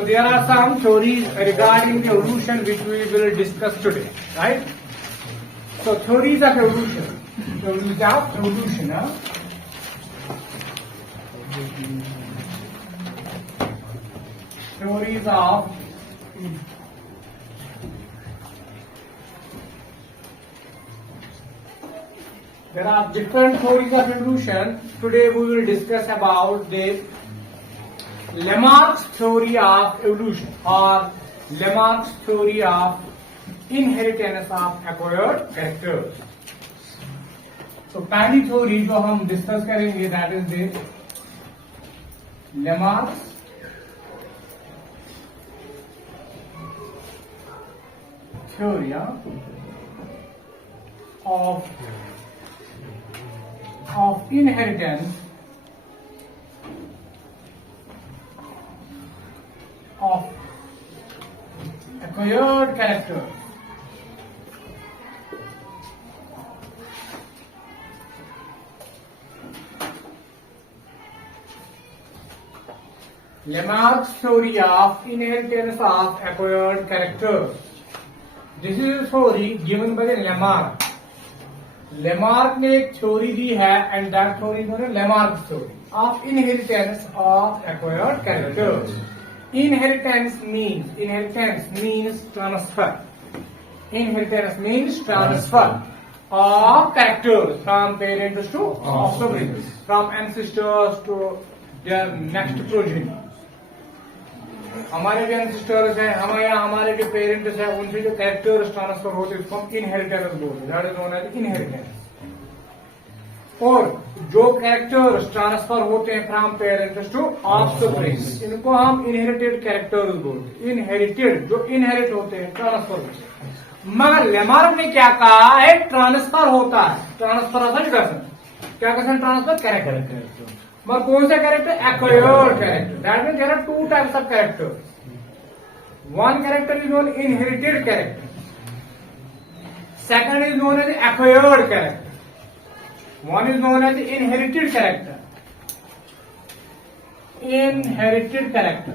So there are some theories regarding the evolution which we will discuss today, right? So theories of evolution. Theories of evolution. Theories of There are different theories of evolution. Today we will discuss about the Lamarck's theory of evolution or Lamarck's theory of inheritance of acquired characters. So पहली theory जो हम discuss करेंगे that is the Lamarck's theory of inheritance of acquired characters. Lamarck's theory of inheritance of acquired characters. This is a theory given by the Lamarck. Lamarck ने एक theory दी है and that theory is Lamarck theory of inheritance of acquired characters. Inheritance means transfer. Inheritance means transfer of characters from parents to offspring, from ancestors to their next progeny. हमारे जो ancestors हैं, हमारे जो parents हैं, उनसे जो characters transfer होते हैं उसको हम इनहेरिटेंस बोलते हैं. That is known as inheritance. और जो कैरेक्टर्स ट्रांसफर होते हैं फ्रॉम पेरेंट्स टू ऑफस्प्रिंग, इनको हम इनहेरिटेड कैरेक्टर्स बोलते हैं. इनहेरिटेड जो इनहेरिट होते हैं, ट्रांसफर होते हैं. मगर लेमार्क ने क्या कहा है, ट्रांसफर होता है. ट्रांसफर ऑफ क्या कहते हैं, ट्रांसफर कैरेक्टर. मगर कौन सा character, acquired character. That means there are two types of characters. One character is known inherited character, second is known as acquired character. One is known as inherited character. Inherited character.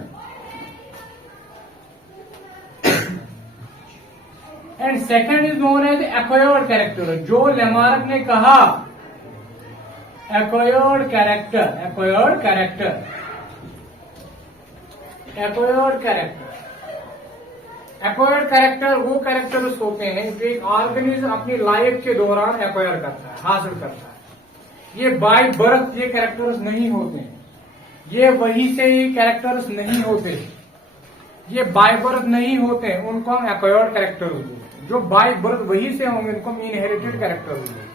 And second is known as acquired character. जो Lamarck ने कहा acquired character, acquired character, acquired character. Acquired character वो characters होते हैं जो एक organism अपनी life के दौरान एक्वायर करता है, हासिल करता है. ये बाय बर्थ ये कैरेक्टर्स नहीं होते हैं. ये वही से ही कैरेक्टर्स नहीं होते. ये बाय बर्थ नहीं होते हैं, उनको हम एक्वायर्ड कैरेक्टर्स बोलते हैं. जो बाय बर्थ वही से होंगे उनको हम इनहेरिटेड कैरेक्टर्स बोलते हैं.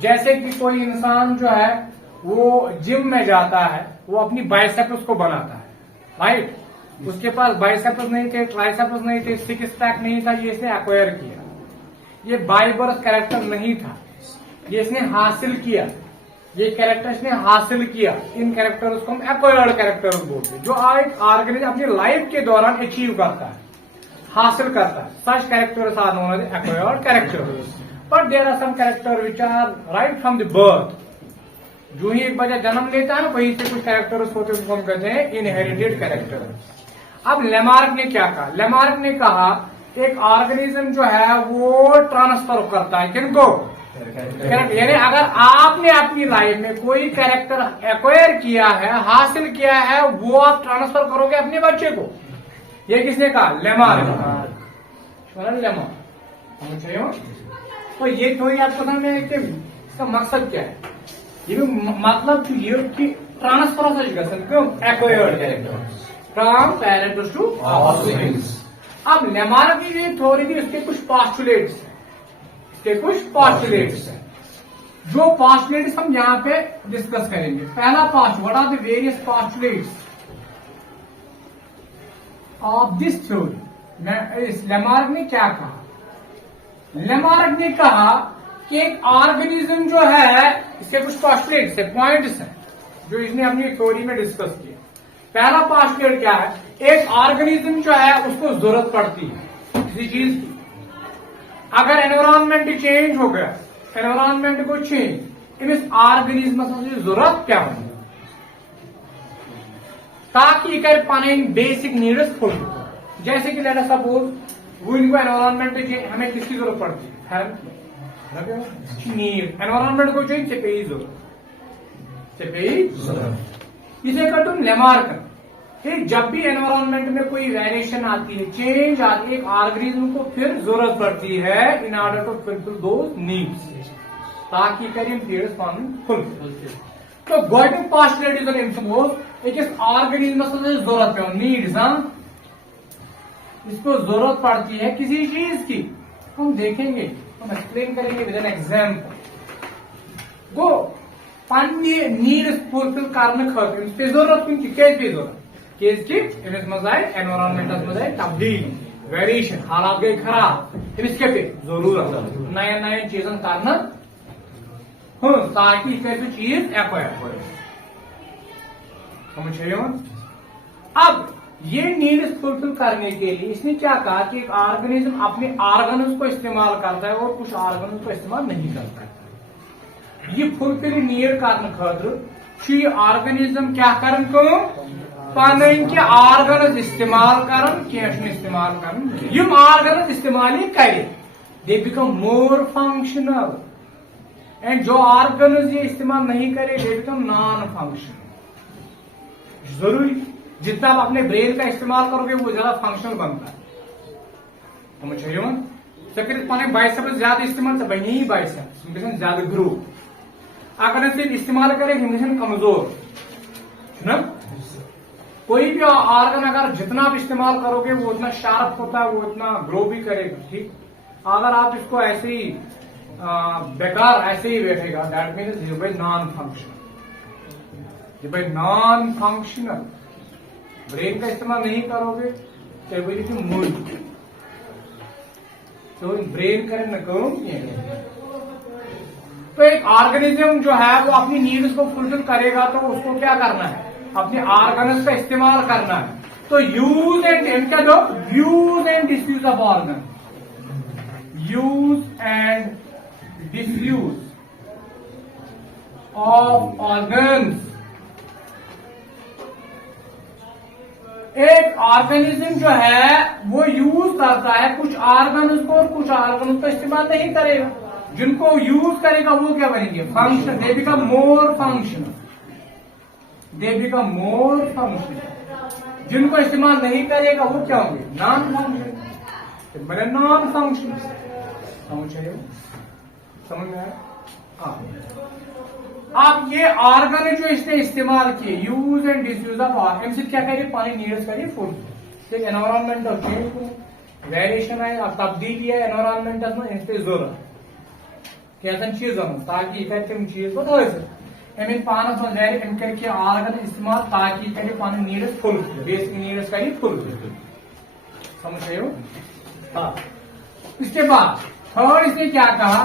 जैसे कि कोई इंसान जो है वो जिम में जाता है, वो अपनी बाइसेप्स को बनाता है, राइट. उसके पास बाइसेप्स नहीं थे, ट्राइसेप्स नहीं थे, सिक्स पैक नहीं था, ये इसने एक्वायर किया. ये बाय बर्थ कैरेक्टर नहीं था, ये इसने हासिल किया. ये कैरेक्टर इसने हासिल किया. इन कैरेक्टर्स को हम एक्वायर्ड कैरेक्टर्स बोलते हैं, जो एक ऑर्गेनिज्म अपनी लाइफ के दौरान अचीव करता है, हासिल करता है. Such characters are known as acquired characters. But there are some character which are right from the birth. जो ही एक बच्चा जन्म लेता है वहीं से कुछ कैरेक्टर्स होते हैं, उनको हम कहते हैं इनहेरिटेड कैरेक्टर्स. अब लेमार्क ने क्या कहा, लेमार्क ने कहा एक ऑर्गेनिज्म जो है वो ट्रांसफर करता है किनको, यानी अगर आपने अपनी लाइफ में कोई कैरेक्टर एक्वायर किया है, हासिल किया है, वो आप ट्रांसफर करोगे अपने बच्चे को. ये किसने कहा, लेमार्क. लेमार्क. तो ये थोड़ी आपको समझ में इसका मकसद क्या है. ये मतलब ये कि transfer of acquired character from parents to offspring. अब लेमार्क की जो थ्योरी थी उसके कुछ पोस्टुलेट्स हैं, जो पोस्टुलेट्स हम यहाँ पे डिस्कस करेंगे. पहला post, what are the various postulates of this theory. Lamarck ने क्या कहा, लेमार्क ने कहा कि एक ऑर्गेनिज्म जो है, इसके कुछ पोस्टुलेट्स है, पॉइंट्स हैं जो इसने अपनी थ्योरी में डिस्कस किया. पहला पोस्टुलेट क्या है, एक ऑर्गेनिज्म जो है उसको जरूरत पड़ती है किसी चीज की. अगर एनवायरमेंट चेंज हो गया, एनवायरमेंट को चेंज, इस ऑर्गेनिज्म की जरूरत क्या होगी, ताकि यह कर पाने बेसिक नीड्स फुलफिल। जैसे कि लेट अस सपोज वुन को एनवायरमेंट हमें किसकी जरूरत पड़ती है, नीड। एनवायरमेंट को चाहिए चेपे इसे कर तुम लेमार्क कि जब भी एनवायरमेंट में कोई वेरिएशन आती है, चेंज आती है, एक ऑर्गेनिज्म को फिर जरूरत पड़ती है in order to fulfil those needs, ताकि करें नीड्स फुलफिल। तो government postulate is an suppose एक ऑर्गेनिज्म जरूरत पे नीड्स, इसको जरूरत पड़ती है किसी चीज की, हम देखेंगे, हम एक्सप्लेन करेंगे विद एन एग्जाम्पल। गो पन्ने नीड्स फुलफिल करने खतर इस पे जरूरत कुछ केज पे जरूरत केज मज आए एनवायरमेंटस मज आए तब्दीली वेरिएशन, हालात गई खराब, अमिस क्या पे जरूरत नया नया चीजन करना ताकि कैसे चीज एक्वायर। समझ। अब ये नीड्स फुलफिल करने के लिए इसने क्या कहा कि एक ऑर्गेनिज्म अपने ऑर्गन्स को इस्तेमाल करता है और कुछ ऑर्गन्स को इस्तेमाल नहीं करता है। ये फुलफिल नीड करने खतर ऑर्गेनिज्म क्या कर पन के ऑर्गन्स इस्तेमाल कर इस्तेमाल कर ऑर्गन्स इस्तेमाल करे they become more functional, and जो ऑर्गन्स ये इस्तेमाल नहीं करे दे बिकम नॉन फंक्शनल। जरूरी जितना आप अपने ब्रेन का इस्तेमाल करोगे वो ज्यादा फंक्शनल बनता है। समझ पने बाइसेप ज्यादा इस्तेमाल बनी बाइसेप ज्यादा ग्रो, अगर सिर्फ इस्तेमाल करें हम कमजोर ना। कोई भी ऑर्गन अगर जितना आप इस्तेमाल करोगे वो उतना शार्प होता है, वो उतना ग्रो भी करेगा। ठीक, अगर आप इसको ऐसे ही बेकार ऐसे ही बैठेगा that means by non functional. By non functional brain का इस्तेमाल नहीं करोगे एबिलिटी मूल, तो ब्रेन करें न करो। तो एक ऑर्गेनिज्म जो है वो अपनी नीड्स को फुलफिल करेगा तो उसको क्या करना है, अपने ऑर्गन्स का इस्तेमाल करना है। तो यूज एंड क्या दो, use and disuse of organ, use and disuse of organs. एक ऑर्गेनिज्म जो है वो यूज करता है कुछ ऑर्गन को और कुछ ऑर्गन को इस्तेमाल नहीं करेगा। जिनको यूज करेगा वो क्या बनेंगे, function, they become more functional, they become more functional. जिनको इस्तेमाल नहीं करेगा वो क्या होंगे, नॉन फंक्शनल, बड़े नॉन फंक्शनल। समझ में आया? हाँ। अब ये ऑर्गन जो इसने इस्तेमाल किए use and disuse of organ से क्या करिए, पानी नीड्स करिए फूड से एनवायरमेंटल चेंज को वेरिएशन है और तब्दीली है एनवायरमेंटल में इन पे जरूरत कैसा चीज ताकि इफेक्टिव चीज को अमिन पानस मन वेरी अम कर ऑर्गन इस्तेमाल ताकि करे पानी नीड्स फुल बेसिक नीड्स करिए फुल। समझ रहे हो? हाँ। इसके बाद थर्ड इसने क्या कहा,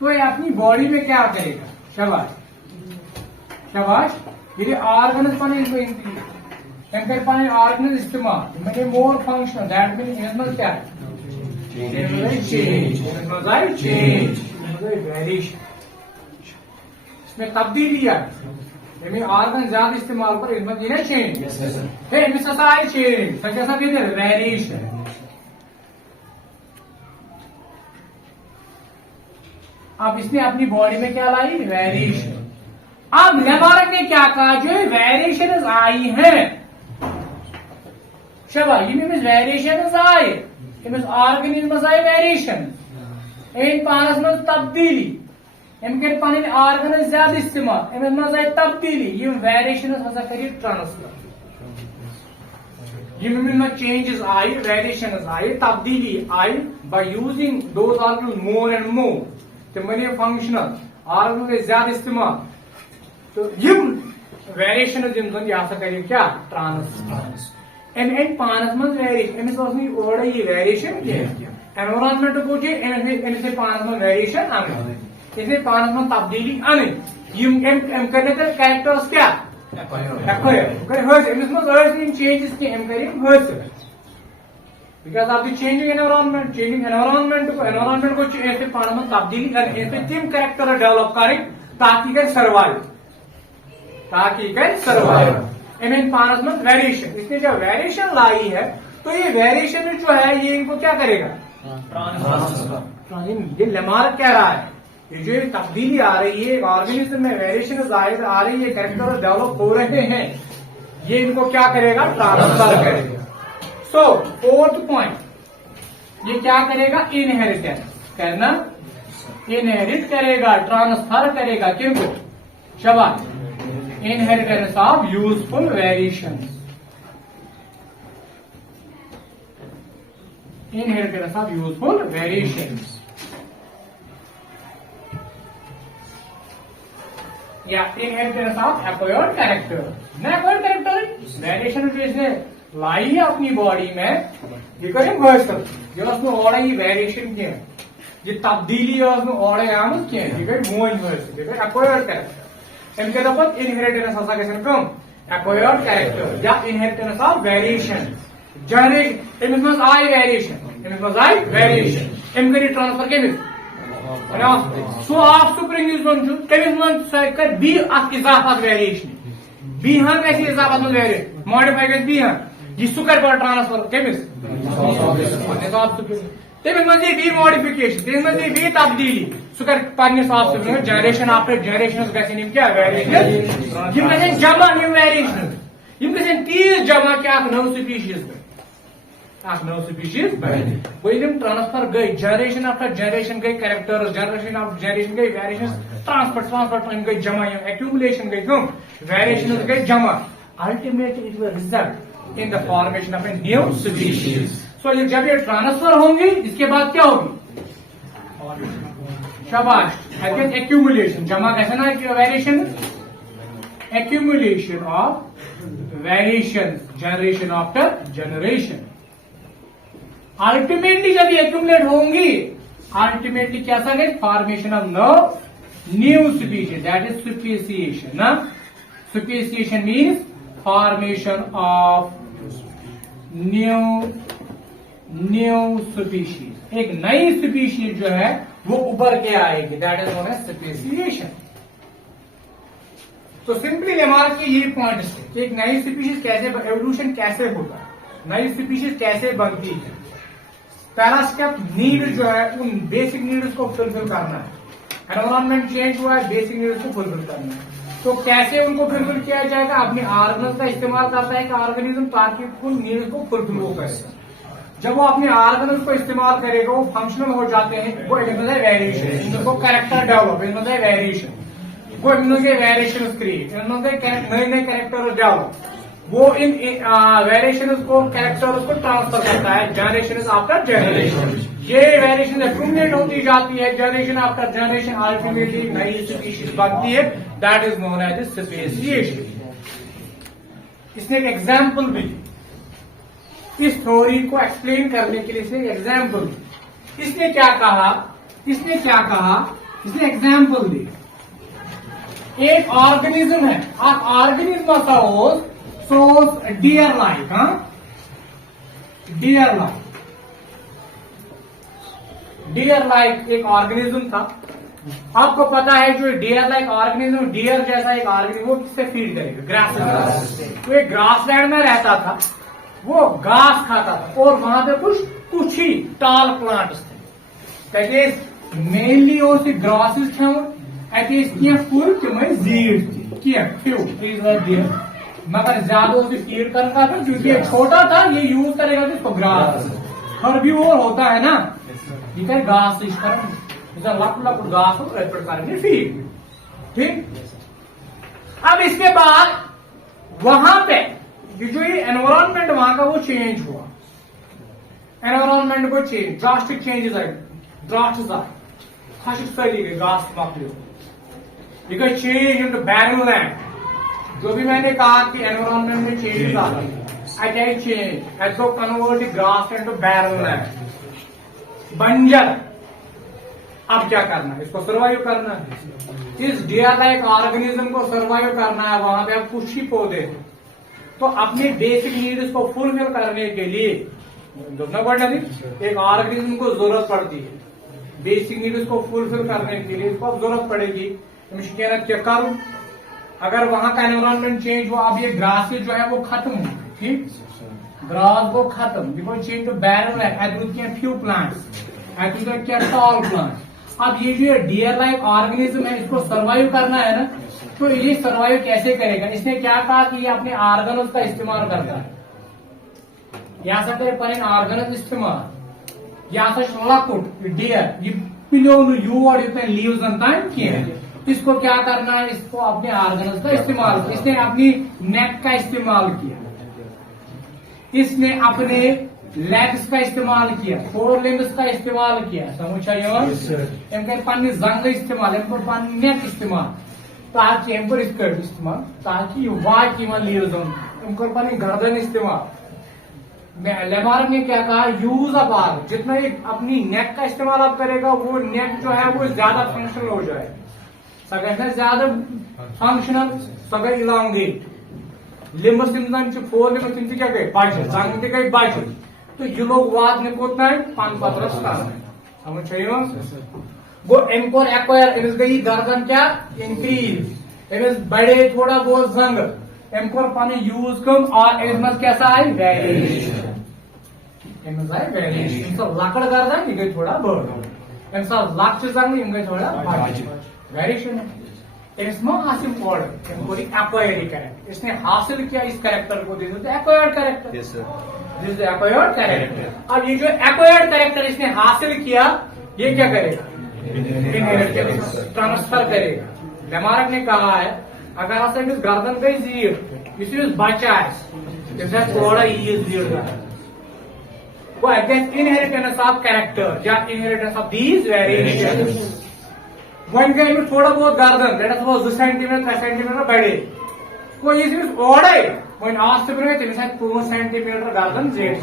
तो ये अपनी बॉडी में क्या करेगा, शाबाश शाबाश, ये ऑर्गन पानी ऑर्गन इस्तेमाल मैंने मोर फंक्शन दैट मीन क्या है, चेंज वेरिएशन, इसमें तब्दीली है। ऑर्गन ज्यादा इस्तेमाल कर इसमें चेंज है, चेंज कैसा वेरिएशन। अब इसने अपनी बॉडी में क्या लाई, वेरिएशन। अब लेमार्क ने क्या कहा, जो वेरिएशन आई है शाबाश, ये मीन्स वेरिएशन आए, ऑर्गेनिज्म आए वेरिएशन, इन पानस में तब्दीली, इनके पानी ऑर्गन ज्यादा इस्तेमाल, इनमें आए तब्दीली, ये वेरिएशन हसा करिए ट्रांसफर, ये चेंजेस आई, वेरिएशन आई, तब्दीली आई by using those organ more and more, तो मैंने फंक्शनल ऑर्गन के ज्यादा इस्तेमाल, तो यम वेरिएशन करिए क्या ट्रांसफर। इन पानस मज वेरिएशन अमिस ओर ये वेरिएशन एनवायरमेंट को पानस मज वेरिएशन अन इसलिए पानस मज तब्दीली अन कैरेक्टर्स क्या अमिस चेंजेस कर because of the changing environment, changing environment को ऐसे पान में तब्दीली ऐसे तिम कैरेक्टर डेवलप करें ताकि कर सर्वाइव, ताकि कर सर्वाइव। इन पानस में वेरिएशन, इसने जब वेरिएशन लाई है तो ये वेरिएशन जो है ये इनको क्या करेगा, ये लेमार्क कह रहा है, ये जो तब्दीली आ रही है ऑर्गेनिज्म में, वेरिएशन आ रही है, कैरेक्टर डेवलप हो रहे हैं, ये इनको क्या करेगा, ट्रांसफर करेगा। सो फोर्थ पॉइंट, ये क्या करेगा, इनहेरिटेंस करना, इनहेरिट करेगा, ट्रांसफर करेगा, किनको, शाबाश, inheritance of useful variations, inheritance of useful variations, या इनहेरिटेंस ऑफ एक्वायर्ड कैरेक्टर। ना एक्वायर्ड कैरेक्टर वेरिएशन जो इसने लाई है अपनी बॉडी में, ये करें ये वेरिएशन क्या है, ये तब्दीली ओड़े आम क्या है, ये एक्वायर्ड कैरेक्टर, इनके दफत इनहेरिटेंस हसा गन कम, एक्वायर्ड कैरेक्टर या inheritance of variation, generate Amish मज आय वेरिएशन, अमिस मज आय वेरिएशन, अम कर ट्रांसफर कमिस सो ऑफ स्प्रिंग तमिस मज कर बी इजाफत वेरिएशन, बी हन गि इजाफत मज वेरिएशन मॉडिफाई गि बी हन, यह सह कर transfer कमिस तमिस must be modification, तमिस must be तब्दीली, सह कर पन्निस offspring generation after generation गन क्या वेरिएशन, गन जमा वेरिएशन, तीज जमा क्या नव स्पीशीज नव स्पीशीज वम ट्रांसफर गई, जनरेशन आफ्टर जनरेशन गई कैरेक्टर्स, जनरेशन आफ्टर जनरेशन गई वेरिएशन, ट्रांसफर गई जमा, एक्यूमुलेशन गई कम, वेरिएशन गई जमा, ultimately it will result in the formation of a new species. So जब ये ट्रांसफर होंगी इसके बाद क्या होगी, शाबाश, एक्यूमुलेशन, जमा कैसे ना variation, accumulation of variation, generation after generation, ultimately जब ये एक्यूमुलेट होंगी, अल्टीमेटली क्या सा गई, formation of new species, that is speciation ना, speciation means formation of new species, एक नई स्पीशीज जो है वो उभर के आएगी, that is known as speciation. तो सिंपली लेमार्क के ये पॉइंट है, एक नई स्पीशीज कैसे, एवोल्यूशन कैसे होता है, नई स्पीशीज कैसे बनती है, पहला स्टेप नीड जो है उन बेसिक नीड्स को फुलफिल करना है, एनवायरमेंट चेंज हुआ है, बेसिक नीड्स को फुलफिल करना है, तो कैसे उनको फुलफिल किया जाएगा, अपने ऑर्गन्स का इस्तेमाल करता है कि ऑर्गेनिज्म ताकि उन नीड्स को फुलफिल हो करेगा, जब वो अपने ऑर्गन्स को इस्तेमाल करेगा वो फंक्शनल हो जाते हैं, वो वेरिएशन, इनको कैरेक्टर डेवलप, इनमें वेरिएशन, वो इनमें वेरिएशन क्रिएट, इनमें नए नए कैरेक्टर डेवलप, वो इन वेरिएशन को कैरेक्टर्स को ट्रांसफर करता है जनरेशन आफ्टर जनरेशन, ये वेरिएशन एक्यूमुलेट होती जाती है जनरेशन आफ्टर जनरेशन, अल्टीमेटली नई स्पीशीज बनती है, that is known as speciation. इसने एक एग्जाम्पल भी, इस थ्योरी को एक्सप्लेन करने के लिए इसने एग्जाम्पल, इसने क्या कहा, इसने एग्जाम्पल दी, एक ऑर्गेनिज्म है, organism suppose deer like, deer like एक ऑर्गेनिज्म था, आपको पता है जो डियर लाइक ऑर्गेनिज्म, डियर जैसा एक ऑर्गेनिज्म, वो किससे फीड करेगा, ग्रास, तो एक ग्रासलैंड में रहता था, वो घास खाता था और वहां पे कुछ ही टाल प्लांट्स थे, मेनली ग्रासेस थे, फुल तम जीर मगर ज्यादा उसे फीड करता था क्योंकि ये छोटा था, ये यूज करेगा तो इसको ग्रास, हर्बीवोर होता है ना, ये क्या घास लकुट घास करेंगे फीड, ठीक। अब इसके बाद वहां पे जो ये एनवायरमेंट वहां का वो चेंज हुआ, एनवायरमेंट को चेंज, ड्रास्टिक चेंजेस आए, ड्राफ्ट आए, खशिक फैली गई, घास मकलियो, ये गई चेंज इनटू बैरन लैंड, जो भी मैंने कहा कि एनवायरमेंट में चेंजेस आते हैं, आई चेंज एज तो convert grass into barren land, बंजर। अब क्या करना है, इसको सर्वाइव करना है, इस डियर लाइक ऑर्गेनिज्म को सर्वाइव करना है, वहां पे अब कुछ ही पौधे, तो अपने बेसिक नीड्स को फुलफिल करने के लिए एक ऑर्गेनिज्म को जरूरत पड़ती है, बेसिक नीड्स को फुलफिल करने के लिए इसको अब जरूरत पड़ेगी, क्या करूं, अगर वहां का एनवायरमेंट चेंज हुआ, अब ये ग्रास जो है वो खत्म हो, ठीक, ग्रास वो खत्म, because change to barren land, few plants, क्या टॉल प्लांट्स। अब ये जो डियर लाइक ऑर्गेनिज्म है, इसको सर्वाइव करना है ना, तो ये सर्वाइव कैसे करेगा? इसने क्या कहा कि ये अपने ऑर्गनों का इस्तेमाल करता है, या करे पन ऑर्गन इस्तेमाल, या लकुट डियर ये पिलो यूर युत लीव्स तान कह, इसको क्या करना है, इसको अपने ऑर्गनों का इस्तेमाल, इसने अपनी नेक का इस्तेमाल किया, इसने अपने लेग्स का इस्तेमाल किया, फोर लिम्स का इस्तेमाल किया, समझ अम कर पन्ने जंग इस्तेमाल, अम कर पन नेक इस्तेमाल, ताकि अम कर इस्तेमाल ताकि यह वाक लीव्स, अम कर पन गर्दन इस्तेमाल। लेमार्क ने क्या कहा, यूज अ आर्ग, जितना ये अपनी नेक का इस्तेमाल आप करेगा, वो नेक जो है वो ज्यादा फंक्शनल हो जाएगा, सगळ्यांना ज्यादा फंक्शनल, सगळे इलांगेट, लिम्स फोर लिम्स तम क्या गई बचे, जंग गई बचे, तो ये लोग वाद कोतना पन पत्रस समझ गो अम कोर एक्वायर, अमिस गई गर्दन क्या इंक्रीज, अमिस बढ़े थोड़ा बहुत जंग, अम कोर पन यूज कम, और अमिस क्या आई वेरिएशन, अमिस आई वेरिएशन, लकड़ गर्दन यह गई थोड़ा बड़, अम लक्च जंग यम गई थोड़ा वेरिएशन है। अमिस मा ऑर्डर, अम कोर एक्वायर कैरेक्टर, इसने हासिल किया इस कैरेक्टर को, acquired character, this acquired character. अब ये जो एक्वायर्ड कैरेक्टर इसने हासिल किया, ये क्या करेगा, इनहेरिट करेगा, ट्रांसफर करेगा। लेमार्क ने कहा है अगर अस गर्दन गई जीर, इस बच्चा थोड़ा ईज जीर वो इनहेरिटेंस ऑफ कैरेक्टर या inheritance of these variations. One गई थोड़ा बहुत गर्दन, let us suppose 2 centimetre 3 centimetre बढ़े, वो इस ओड़े वन आस्त बन तमिस 5 सेंटीमीटर गर्दन जेठ,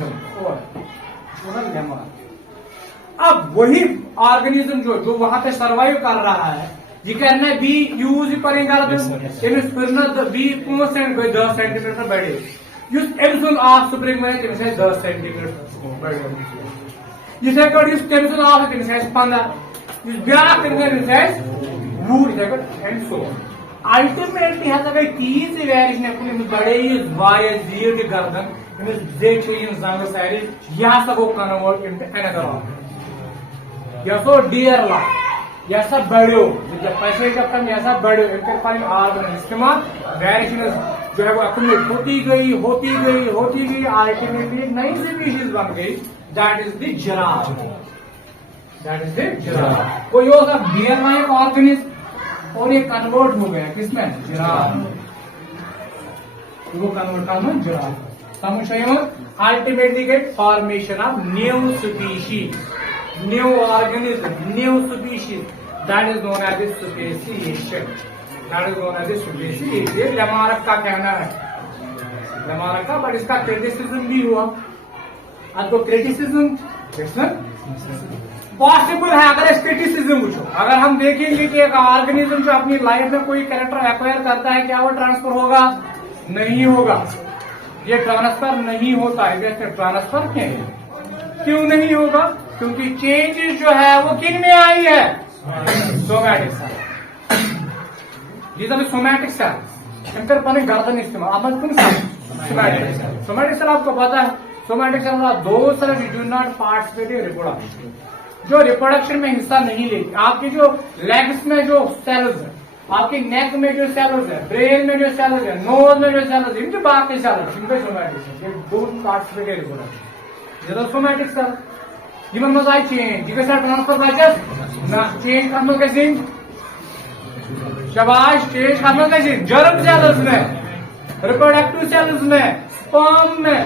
अब वही ऑर्गेनिज्म जो वहां पे सर्वाइव कर रहा है, ये करना बी यूज कर गर्दन, तमिस फिर बी 5 10 सेंटीमीटर बढ़े, अम आफ स्प्रिंग वन तमिस 10 सेंटीमीटर बढ़े, इथे कट तमिस आफ तमिस 15, ब्या तमिस 20 एंड सो अल्टीमेटली हसा गई तीज वेरिएशन, बढ़े जीर गर्दन, जे जंग सारे, यह हसा गो कन्वर्ट इन अनदर ऑर्गन, यह डियर ला यह बढ़ो, पैसे जब तक यह बढ़ो, इन ऑर्गन इस्तेमाल, वेरिएशन जो है वो अक्यूमुलेट होती गई, अल्टीमेटली नई स्पीशीज बन गई, दैट इज द जिराफ, वो ये डियर लाइक ऑर्गेनिज्म, और ये कन्वर्ट हो गया किसमें, जिराफ, वो कन्वर्ट हुआ जिराफ, समझ ultimately get formation of new species, new organism, new species, that is known as speciation, that is known as speciation. ये लेमार्क का कहना है, लेमार्क का, बट इसका क्रिटिसिज्म भी हुआ। अब तो क्रिटिसिज्म पॉसिबल है, अगर इस क्रिटिसिज्म को अगर हम देखेंगे कि एक ऑर्गेनिज्म जो अपनी लाइफ में कोई कैरेक्टर एक्वायर करता है, क्या वो ट्रांसफर होगा, नहीं होगा, ये ट्रांसफर नहीं होता है। ट्रांसफर क्यों नहीं होगा, क्योंकि चेंजेस जो है वो किन में आई है, सोमैटिक सेल, ये सब सोमैटिक सेल, इनकर पहले गर्दन इस्तेमाल, आप सोमैटिक सेल आपको पता है, सोमैटिक सेल दो cell do not participate in reproduction, जो रिप्रोडक्शन में हिस्सा नहीं लेती। आपके जो लेग्स में जो सेल्स है, आपके नेक में जो सेल्स है, ब्रेन में जो सेल्स है, नोज में जो सेल्स है, इनके बाकी सेल्स इनके somatic cell, don't participate in reproduction, ये सोमैटिक सेल, यमन मज आई चेंज, यह ट्रांसफर ना चेंज कर गई, शाबाश चेंज कर गई जर्म सेल्स में, रिप्रोडक्टिव सेल्स में, स्पर्म में,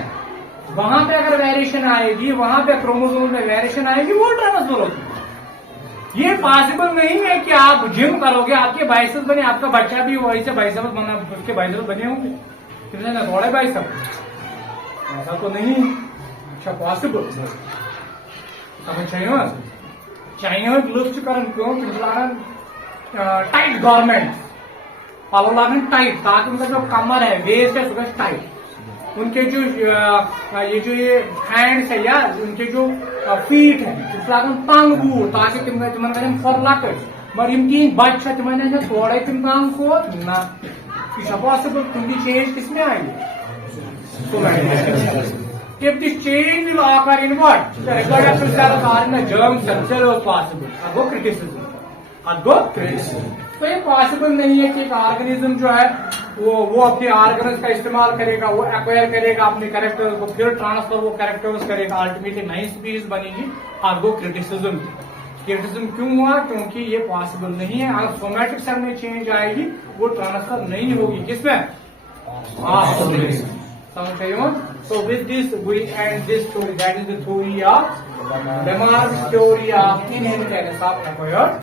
वहां पे अगर वेरिएशन आएगी, वहां पे क्रोमोसोम में वेरिएशन आएगी, वो ट्रांसफर होगी। ये पॉसिबल नहीं है कि आप जिम करोगे, आपके बाइसेप्स बने, आपका बच्चा भी वही से बाइसेप्स बना, उसके बाइसेप्स बने होंगे, कितने थोड़े बाइसेप्स, ऐसा तो नहीं है। अच्छा पॉसिबल चाहिए लुक कर टाइट गवर्नमेंट पलो लान टाइट, ताकि उनका जो कमर है, वेस्ट है, सुबह टाइट, उनके जो ये हैंड्स है या उनके जो फीट है तंग बूट, ताकि तिम फर लकट, मगर यम तीन बच्चे तिम थोड़े तिम तंग कोत ना, इट्स पॉसिबल क्योंकि चेंज किसमें आएगी somatic. If the change will occur in what? The reproductive cells are in the germ cell. Cell was possible. अब वो criticism. तो ये पॉसिबल नहीं है कि एक ऑर्गेनिज्म जो है वो अपने ऑर्गेन्स का इस्तेमाल करेगा, वो एक्वायर करेगा अपने कैरेक्टर्स को, फिर ट्रांसफर वो कैरेक्टर्स करेगा, अल्टीमेटली नई स्पीशीज बनेगी और वो क्रिटिसिज्म क्यों हुआ? क्योंकि ये पॉसिबल नहीं है। अगर सोमैटिक सेल में चेंज आएगी वो ट्रांसफर नहीं होगी किसमें? समझ रहे हो? So with this we end this story. That is the theory of Lamarck's theory of inheritance of acquired